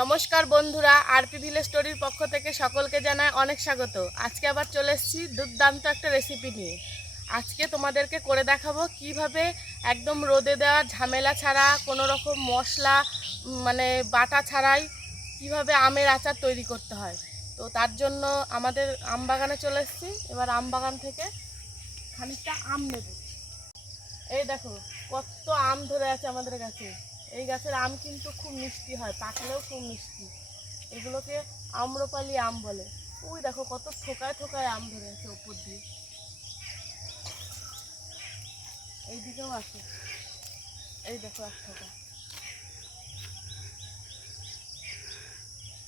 নমস্কার বন্ধুরা, RP village স্টোরির পক্ষ থেকে সকলকে জানাই অনেক স্বাগত। আজকে আবার চলে এসেছি দুর্দান্ত একটা রেসিপি নিয়ে। আজকে তোমাদেরকে করে দেখাবো কিভাবে একদম রোদে দেওয়ার ঝামেলা ছাড়া, কোনো রকম মশলা বাটা ছাড়াই কিভাবে আমের আচার তৈরি করতে হয়। তো তার জন্য আমাদের আম বাগানে চলে এসেছি। এবার আম বাগান থেকে খানিকটা আম নেব। এই দেখো কত আম ধরে আছে আমাদের গাছে। এই গাছের আম কিন্তু খুব মিষ্টি হয়, পাকলেও খুব মিষ্টি। এগুলোকে আম্রপালি আম বলে। ওই দেখো কত থোকায় থোকায় আম ধরে আছে উপর দিয়ে। এইদিকেও আছে, এই দেখো এক থোকা।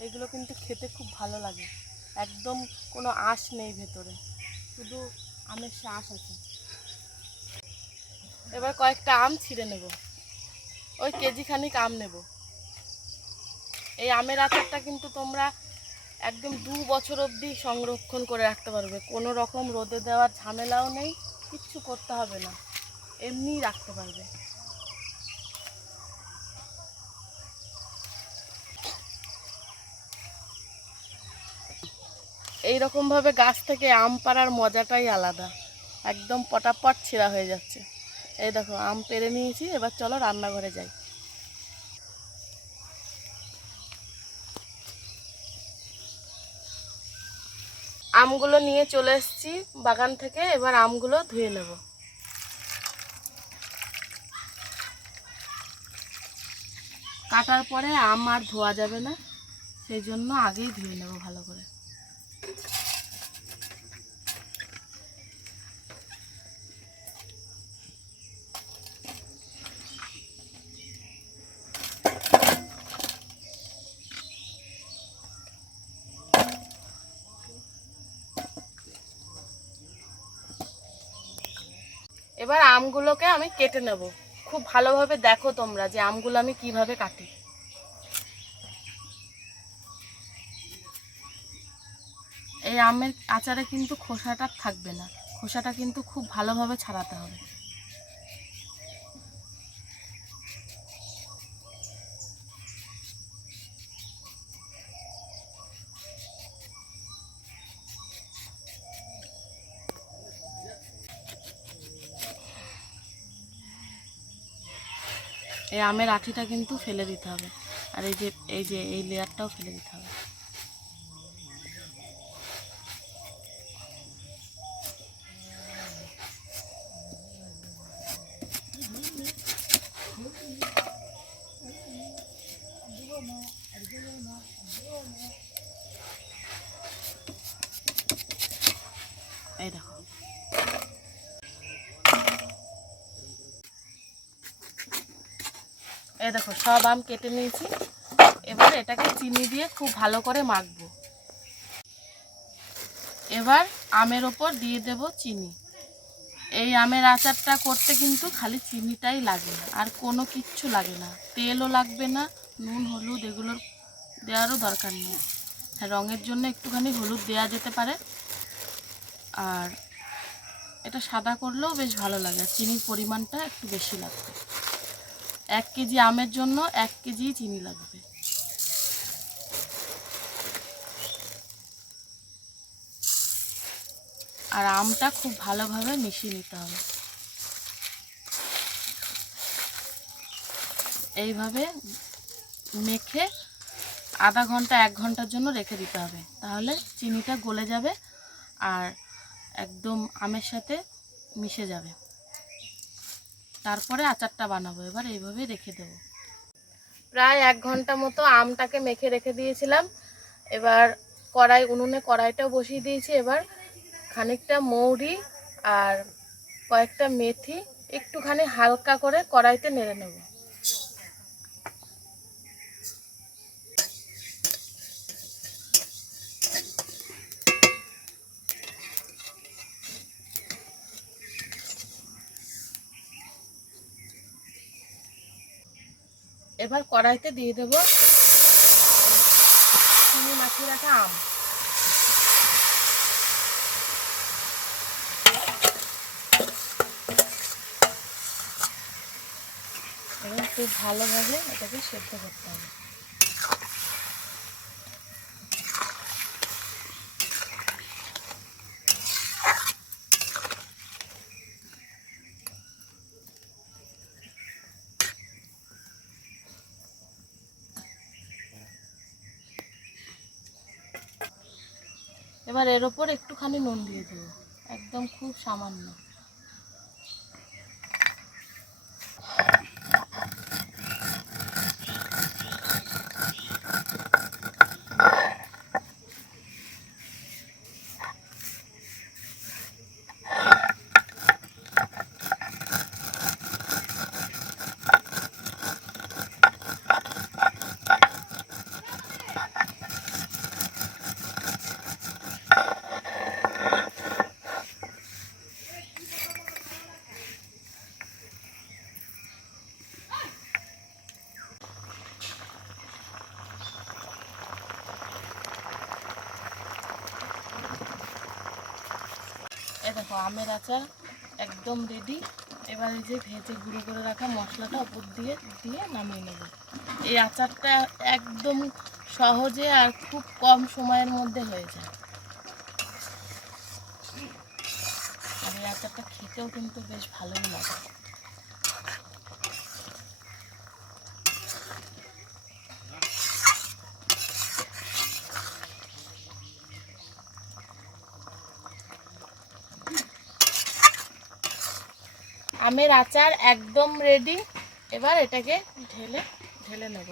এগুলো কিন্তু খেতে খুব ভালো লাগে, একদম কোনো আঁশ নেই ভেতরে, শুধু আমের শাঁস আছে। এবার কয়েকটা আম ছিঁড়ে নেব, ওই কেজি খানিক আম নেব। এই আমের আচারটা কিন্তু তোমরা একদম 2 বছর অবধি সংরক্ষণ করে রাখতে পারবে, কোনো রকম রোদে দেওয়ার ঝামেলাও নেই, কিচ্ছু করতে হবে না, এমনিই রাখতে পারবে। এই রকমভাবে গাছ থেকে আম পাড়ার মজাটাই আলাদা, একদম পটাপট ছেঁড়া হয়ে যাচ্ছে। এই দেখো আম পেড়ে নিয়েছি, এবার চলো রান্নাঘরে যাই। আমগুলো নিয়ে চলে এসেছি বাগান থেকে, এবার আমগুলো ধুয়ে নেব। কাটার পরে আম আর ধোয়া যাবে না, সেই জন্য আগেই ধুয়ে নেব ভালো করে। এবার আমগুলোকে আমি কেটে নেব। খুব ভালোভাবে দেখো তোমরা যে আমগুলো আমি কিভাবে কাটি। এই আমের আচারে কিন্তু খোসাটা থাকবে না, খোসাটা কিন্তু খুব ভালোভাবে ছাড়াতে হবে। এই আমের আঠিটা কিন্তু ফেলে দিতে হবে, আর এই লেয়ারটাও ফেলে দিতে হবে। এই দেখো এই দেখো সব আম কেটে নিয়েছি। এবার এটাকে চিনি দিয়ে খুব ভালো করে মাখবো। এবার আমের ওপর দিয়ে দেব চিনি। এই আমের আচারটা করতে কিন্তু খালি চিনিটাই লাগে, আর কোনো কিচ্ছু লাগে না, তেলও লাগবে না, নুন হলুদ এগুলোর দেওয়ারও দরকার নেই। হ্যাঁ, রঙের জন্য একটুখানি হলুদ দেওয়া যেতে পারে, আর এটা সাদা করলেও বেশ ভালো লাগে। আর চিনির পরিমাণটা একটু বেশি লাগবে, 1 কেজি আমের জন্য 1 কেজি চিনি লাগবে। আর আমটা খুব ভালোভাবে মিশিয়ে নিতে হবে। এইভাবে মেখে আধা ঘন্টা 1 ঘন্টার জন্য রেখে দিতে হবে, তাহলে চিনিটা গলে যাবে আর একদম আমের সাথে মিশে যাবে। তারপরে আচারটা বানাবো। এবার এইভাবে রেখে দেব। প্রায় 1 ঘন্টা মতো আমটাকে মেখে রেখে দিয়েছিলাম। এবার উনুনে কড়াইটাও বসিয়ে দিয়েছি। এবার খানিকটা মৌরি আর কয়েকটা মেথি একটুখানি হালকা করে কড়াইতে নেড়ে নেব। এবার কড়াইতে দিয়ে দেব চিনি মাখিয়ে রাখা আম। এবং খুব ভালোভাবে এটাকে সেদ্ধ করতে হবে। এবার এর ওপর একটুখানি নুন দিয়ে দেবো, একদম খুব সামান্য। এই দেখো আমের আচার একদম রেডি। এবার এই যে ভেজে গুঁড়ো করে রাখা মশলাটা উপর দিয়ে দিয়ে নামিয়ে নেব। এই আচারটা একদম সহজে আর খুব কম সময়ের মধ্যে হয়ে যায়। আর এই আচারটা খেতেও কিন্তু বেশ ভালোই লাগে। আমের আচার একদম রেডি। এবার এটাকে ঢেলে ঢেলে নেব।